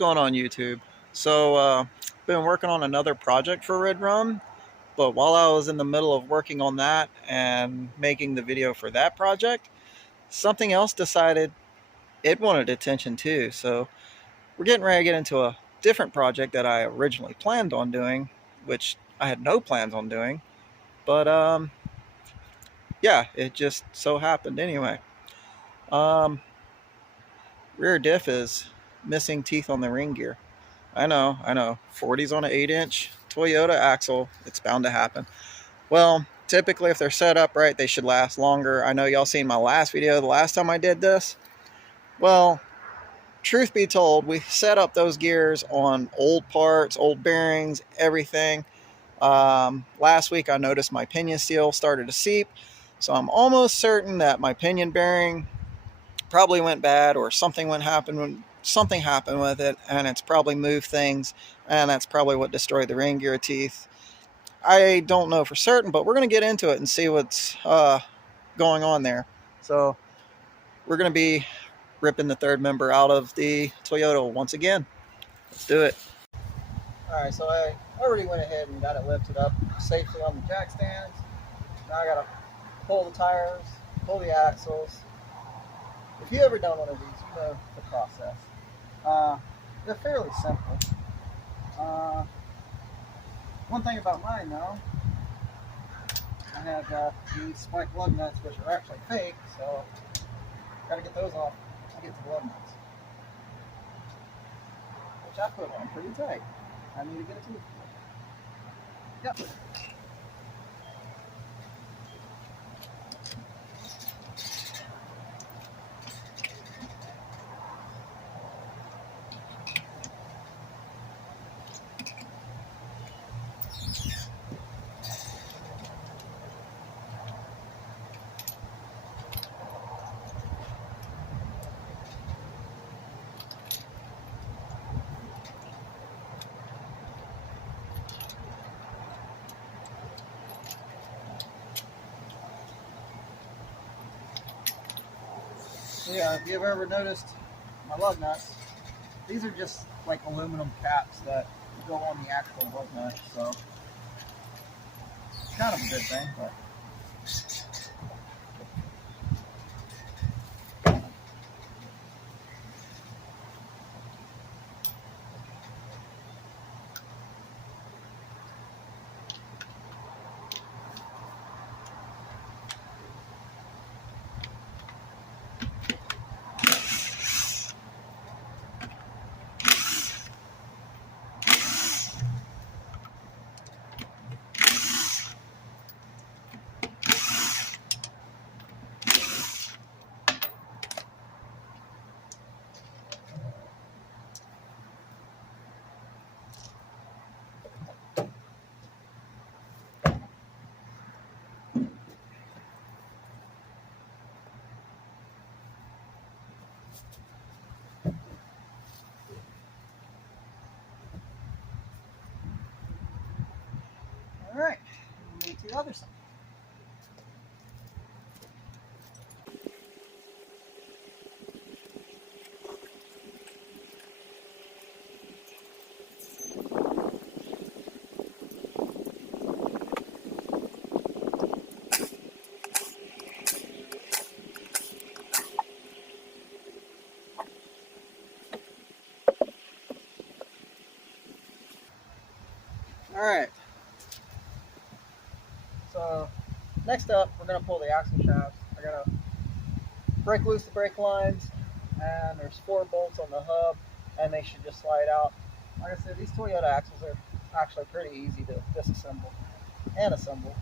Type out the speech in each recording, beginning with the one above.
going on YouTube? Been working on another project for Red Rum, but while I was in the middle of working on that and making the video for that project, something else decided it wanted attention too. So we're getting ready to get into a different project that I originally planned on doing, which I had no plans on doing, but yeah, it just so happened anyway. Um, Rear diff is missing teeth on the ring gear. I know. 40s on an 8-inch Toyota axle, it's bound to happen. Well, typically if they're set up right, they should last longer. I know y'all seen my last video the last time I did this. Well, truth be told, we set up those gears on old parts, old bearings, everything. Last week I noticed my pinion seal started to seep, so I'm almost certain that my pinion bearing probably went bad or something happened with it, and it's probably moved things, and that's probably what destroyed the ring gear teeth. I don't know for certain, but we're going to get into it and see what's going on there. So we're going to be ripping the third member out of the Toyota once again. Let's do it. All right, so I already went ahead and got it lifted up safely on the jack stands. Now I got to pull the tires, pull the axles. If you've ever done one of these, you know the process. They're fairly simple. One thing about mine though, I have these spike lug nuts, which are actually fake, so gotta get those off to get to the lug nuts, which I put on pretty tight. I need to get it to. Yep. Yeah, if you've ever noticed my lug nuts, these are just like aluminum caps that go on the actual lug nut, so it's kind of a good thing, but all right, move to the other side. All right. So next up, we're gonna pull the axle shafts. I gotta break loose the brake lines, and there's 4 bolts on the hub, and they should just slide out. Like I said, these Toyota axles are actually pretty easy to disassemble and assemble.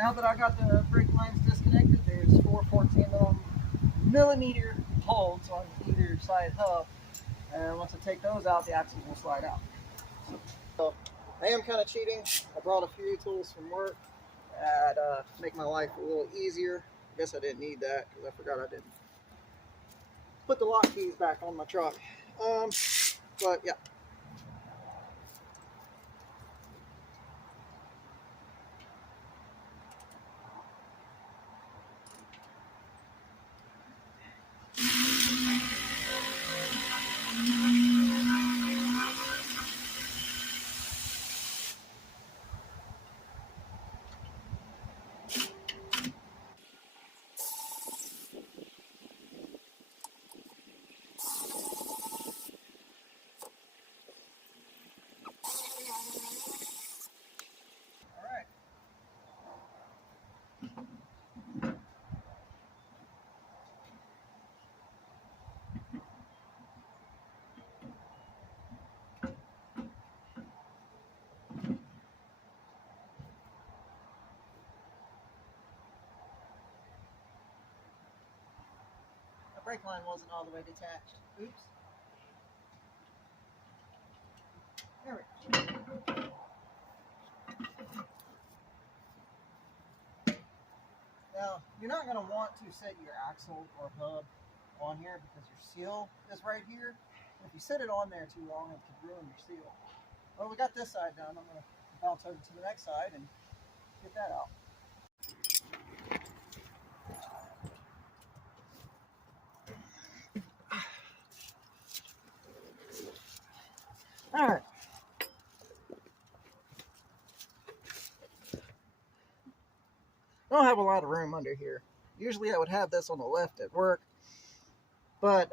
Now that I got the brake lines disconnected, there's 414mm bolts on either side hub, and once I take those out, the axles will slide out. So I am kind of cheating. I brought a few tools from work that make my life a little easier. I guess I didn't need that because I forgot I didn't put the lock keys back on my truck. But yeah. The brake line wasn't all the way detached. Oops. There we go. Now, you're not going to want to set your axle or hub on here because your seal is right here. If you set it on there too long, it could ruin your seal. Well, we got this side done. I'm going to bounce over to the next side and get that out. All right. I don't have a lot of room under here. Usually I would have this on the left at work, but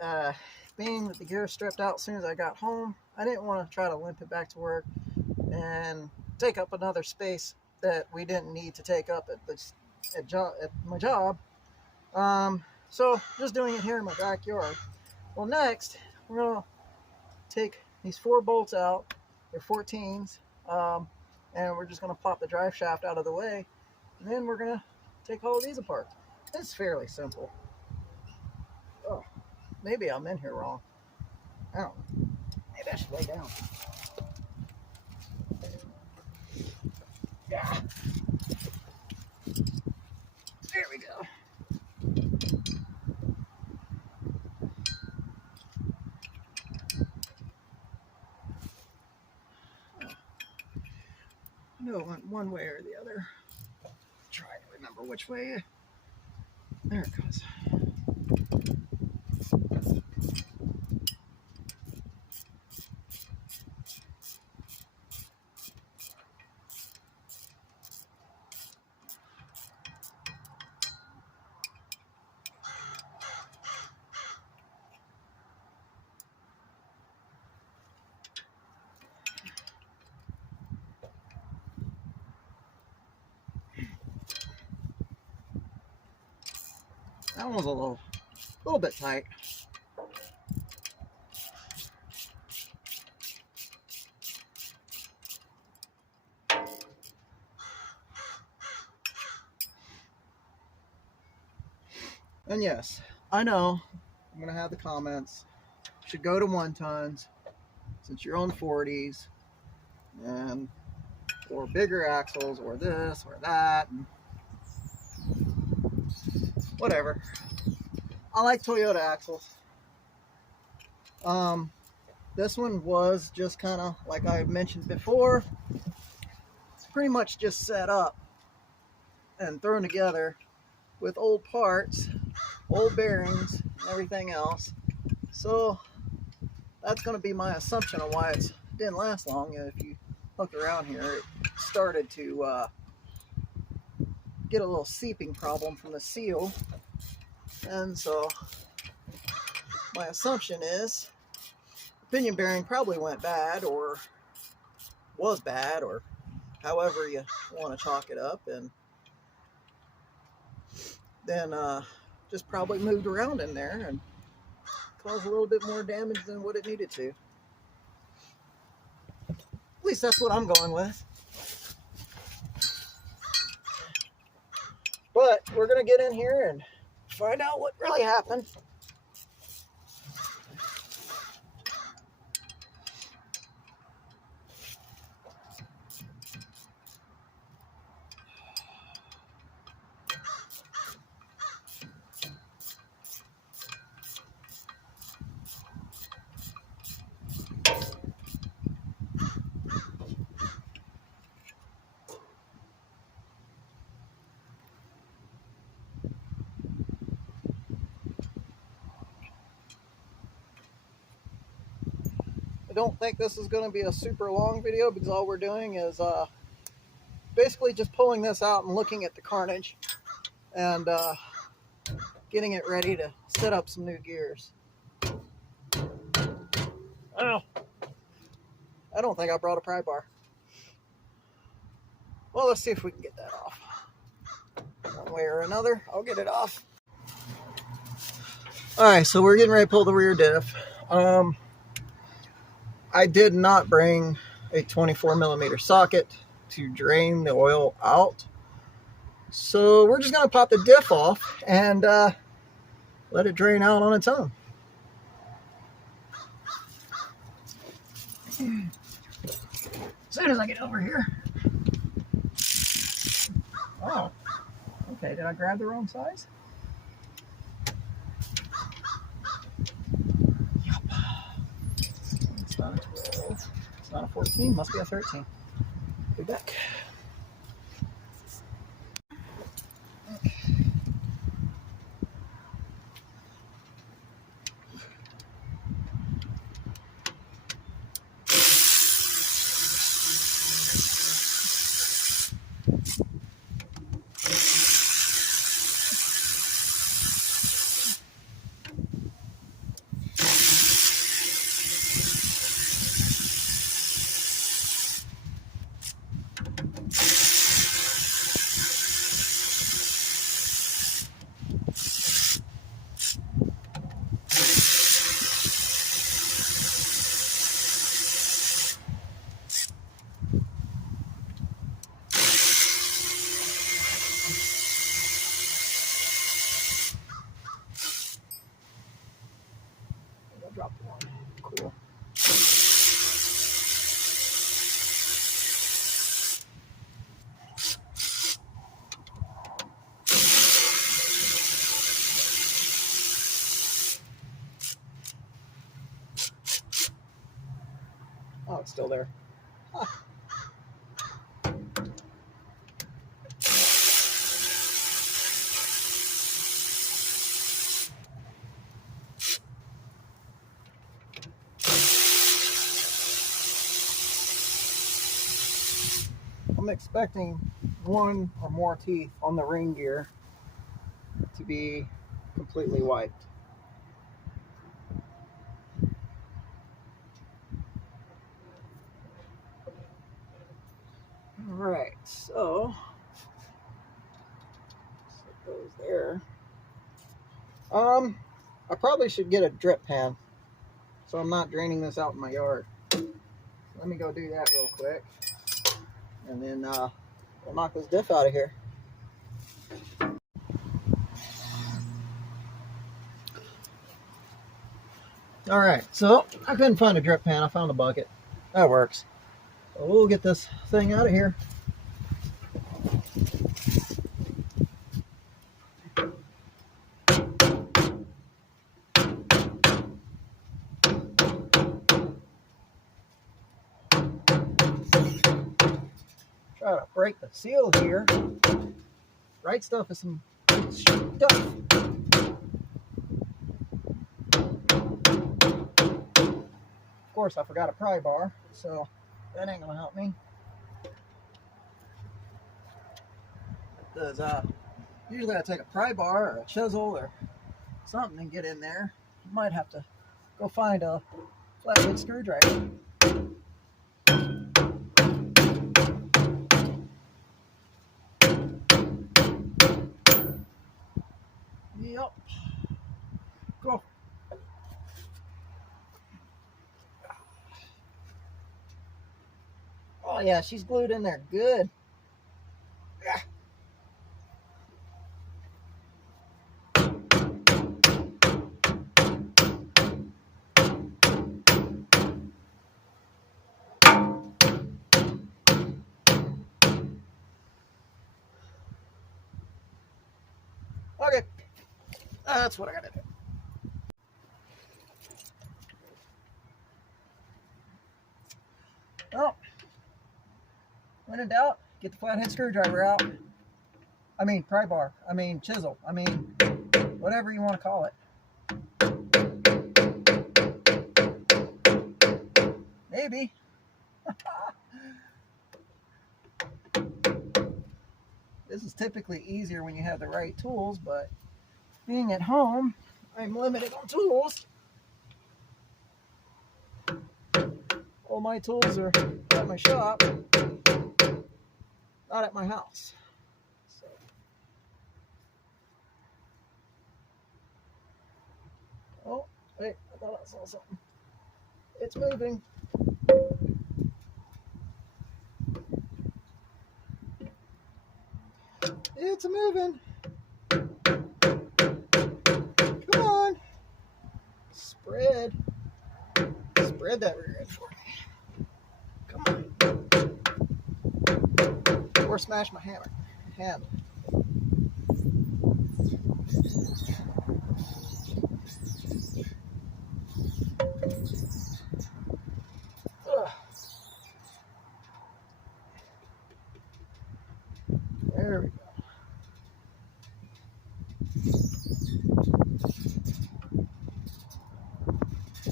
being that the gear stripped out as soon as I got home, I didn't want to try to limp it back to work and take up another space that we didn't need to take up at my job. So just doing it here in my backyard. Well, next we're gonna take these 4 bolts out. They're 14s, and we're just gonna pop the drive shaft out of the way, and then we're gonna take all of these apart. It's fairly simple. Oh, maybe I'm in here wrong. I don't know. Maybe I should lay down. Yeah. There we go. No, it went one way or the other. Try to remember which way. There it goes. That one was a little bit tight. And yes, I know I'm gonna have the comments. Should go to 1 tons since you're on 40s, and or bigger axles, or this or that, and whatever. I like Toyota axles. This one was just kind of like I mentioned before. It's pretty much just set up and thrown together with old parts, old bearings, and everything else. So that's going to be my assumption on why it didn't last long. If you look around here, it started to get a little seeping problem from the seal. And so my assumption is the pinion bearing probably went bad, or was bad, or however you want to chalk it up, and then just probably moved around in there and caused a little bit more damage than what it needed to. At least that's what I'm going with. But we're going to get in here and find out what really happened. I don't think this is going to be a super long video because all we're doing is basically just pulling this out and looking at the carnage and getting it ready to set up some new gears. Oh, I don't think I brought a pry bar. Well, let's see if we can get that off. One way or another, I'll get it off. Alright, so we're getting ready to pull the rear diff. I did not bring a 24mm socket to drain the oil out. So we're just going to pop the diff off and let it drain out on its own. As soon as I get over here. Oh, okay, did I grab the wrong size? Yep. It's not a 12. It's not a 14, must be a 13. Be back. I dropped one. Cool. Oh, it's still there. Huh. I'm expecting one or more teeth on the ring gear to be completely wiped. Alright, so it goes there. I probably should get a drip pan so I'm not draining this out in my yard. Let me go do that real quick. And then we'll knock this diff out of here. Alright, so I couldn't find a drip pan. I found a bucket. That works. So we'll get this thing out of here. Try to break the seal here. Right stuff is some good stuff. Of course, I forgot a pry bar, so that ain't gonna help me. Because usually I take a pry bar or a chisel or something and get in there. You might have to go find a flathead screwdriver. Yep. Go. Oh yeah, she's glued in there good. Yeah. That's what I gotta do. Well, when in doubt, get the flathead screwdriver out. I mean, pry bar. I mean, chisel. I mean, whatever you want to call it. Maybe. This is typically easier when you have the right tools, but being at home, I'm limited on tools. All my tools are at my shop, not at my house. So. Oh, wait, I thought I saw something. It's moving. It's moving. Come on. Spread. Spread that rear end for me. Come on. Or smash my hand. Ugh. There we go.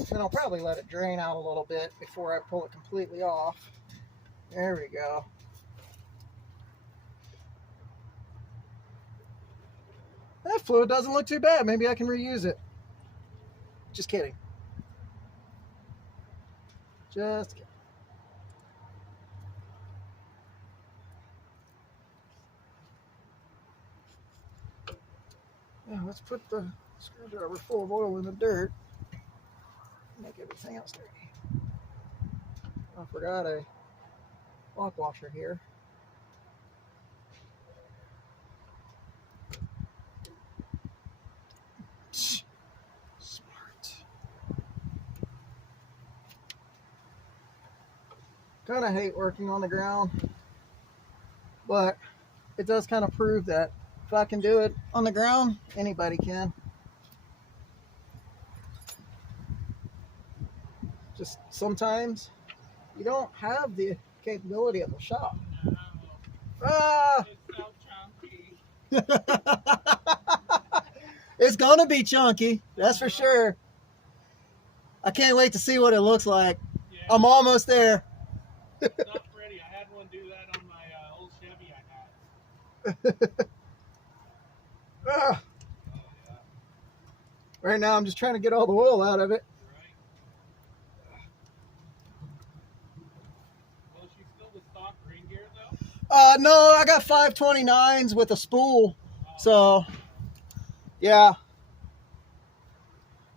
Then I'll probably let it drain out a little bit before I pull it completely off. There we go. That fluid doesn't look too bad. Maybe I can reuse it. Just kidding. Just kidding. Yeah, let's put the screwdriver full of oil in the dirt. Make everything else dirty. I forgot a lock washer here. Smart. Kind of hate working on the ground, but it does kind of prove that if I can do it on the ground, anybody can. Just sometimes you don't have the capability of a shop. No, Ah! it's so chunky. It's gonna be chunky, that's for sure. I can't wait to see what it looks like. Yeah, I'm almost there. it's not pretty. I had one do that on my old Chevy I had. Ah! Oh, yeah. Right now, I'm just trying to get all the oil out of it. Right. Well, she's still the stock green gear, though? No, I got 529s with a spool. So, yeah.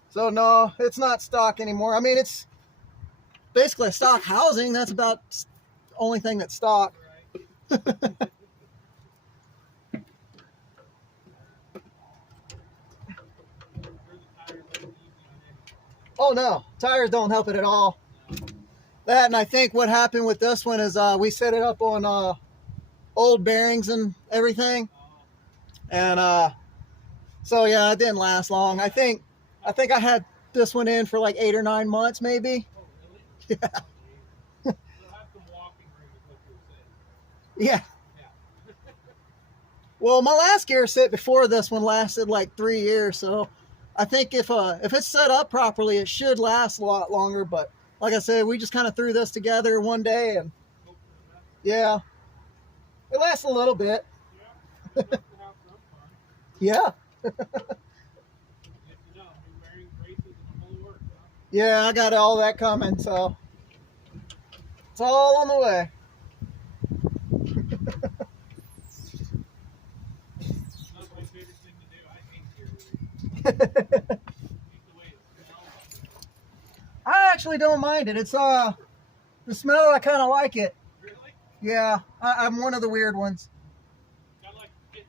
So, no, it's not stock anymore. I mean, it's basically a stock housing. That's about the only thing that's stock. Right. Oh, no. Tires don't help it at all. That, and I think what happened with this one is we set it up on old bearings and everything. And so, yeah, it didn't last long. I think I had this one in for like 8 or 9 months, maybe. Oh, really? Yeah. You'll have some walking room, is what you're saying. Yeah. Well, my last gear set before this one lasted like 3 years, so I think if it's set up properly, it should last a lot longer. But like I said, we just kind of threw this together one day, and yeah, it lasts a little bit. Yeah. It's nice to have some fun. Yeah, Good to know. New bearing braces and the whole works, huh? yeah, I got all that coming, so it's all on the way. It's not my favorite thing to do. I hate gear reading. Hate the way it smells. I actually don't mind it. It's the smell. I kind of like it. Really? Yeah, I'm one of the weird ones. I like getting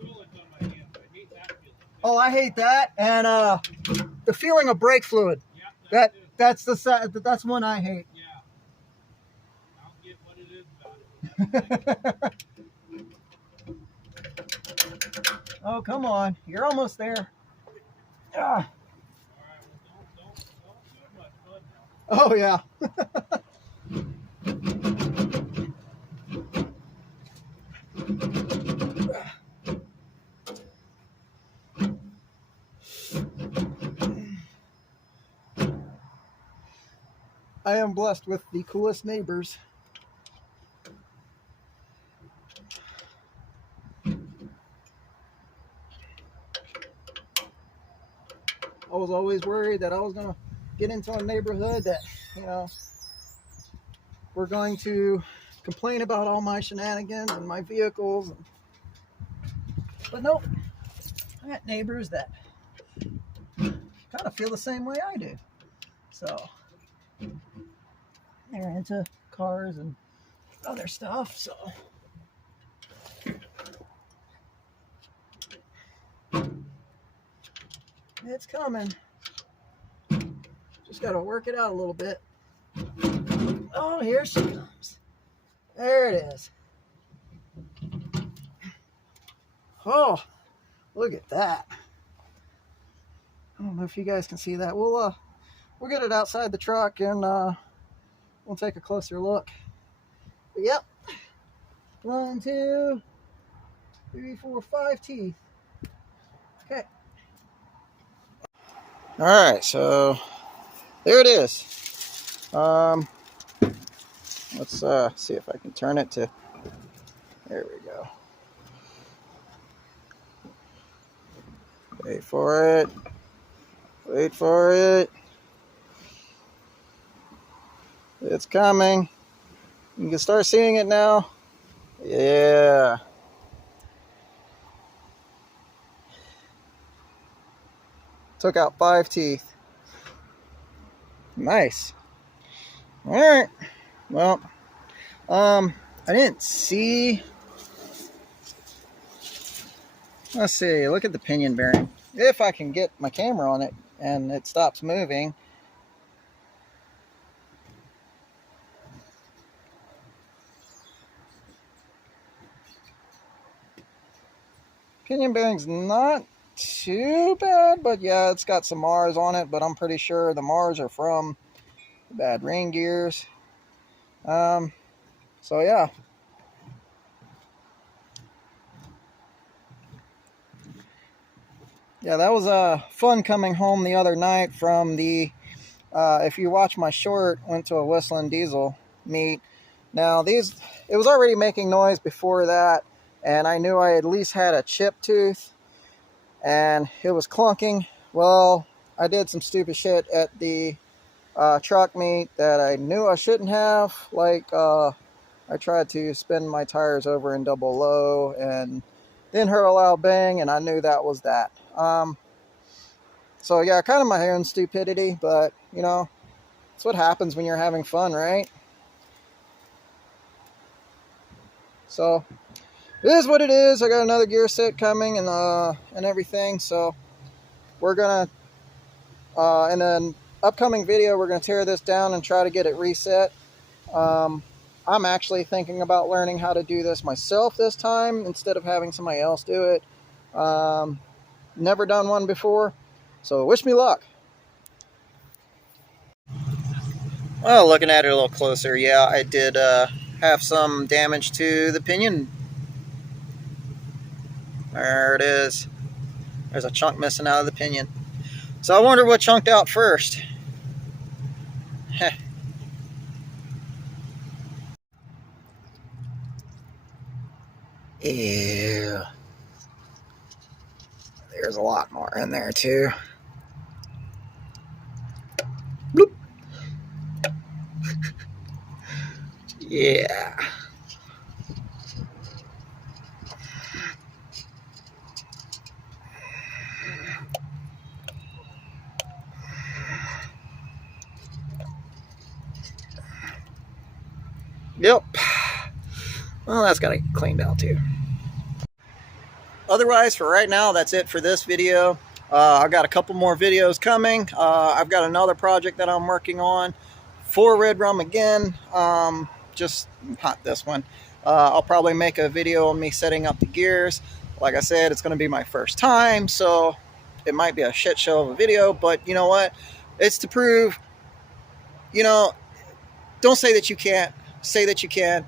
coolant on my hands. I hate that feeling. Oh, I hate that, and the feeling of brake fluid. Yeah, That's that's one I hate. yeah. I'll get what it is about it. Oh, come on. You're almost there. Ah. Oh, yeah. I am blessed with the coolest neighbors. I was always worried that I was going to get into a neighborhood that, you know, we're going to complain about all my shenanigans and my vehicles. But nope, I got neighbors that kind of feel the same way I do. So they're into cars and other stuff, so. It's coming. Just got to work it out a little bit. Oh, here she comes. There it is. Oh, look at that. I don't know if you guys can see that. We'll get it outside the truck and we'll take a closer look. But yep. 1, 2, 3, 4, 5 teeth. Okay. All right, so there it is. Let's see if I can turn it to. There we go. Wait for it. Wait for it. It's coming. You can start seeing it now. Yeah. Took out 5 teeth. Nice. All right. Well, I didn't see. Let's see. Look at the pinion bearing. If I can get my camera on it and it stops moving. Pinion bearing's not too bad, but yeah, it's got some Mars on it, but I'm pretty sure the Mars are from the bad rain gears. So yeah. Yeah, that was fun coming home the other night from the, if you watch my short, went to a Whistling Diesel meet. Now it was already making noise before that, and I knew I at least had a chip tooth, and it was clunking. Well, I did some stupid shit at the truck meet that I knew I shouldn't have. Like, I tried to spin my tires over in double low, and then heard a loud bang, and I knew that was that. So yeah, kind of my own stupidity, but you know, it's what happens when you're having fun, right? So it is what it is. I got another gear set coming and everything. So we're gonna in an upcoming video, we're gonna tear this down and try to get it reset. I'm actually thinking about learning how to do this myself this time instead of having somebody else do it. Never done one before, so wish me luck. Well, looking at it a little closer, yeah, I did have some damage to the pinion. There it is. There's a chunk missing out of the pinion. So I wonder what chunked out first. Ew. There's a lot more in there too. Bloop. Yeah. Yep. Well, that's got to get cleaned out too. Otherwise, for right now, that's it for this video. I've got a couple more videos coming. I've got another project that I'm working on for Red Rum again. Just not this one. I'll probably make a video of me setting up the gears. Like I said, it's going to be my first time, so it might be a shit show of a video, but you know what? It's to prove, you know, don't say that you can't, say that you can.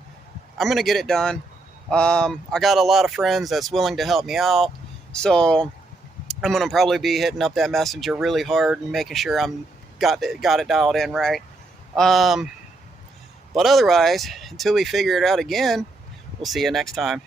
I'm going to get it done. I got a lot of friends that's willing to help me out, so I'm going to probably be hitting up that messenger really hard and making sure I'm got it dialed in right. But otherwise, until we figure it out again, we'll see you next time.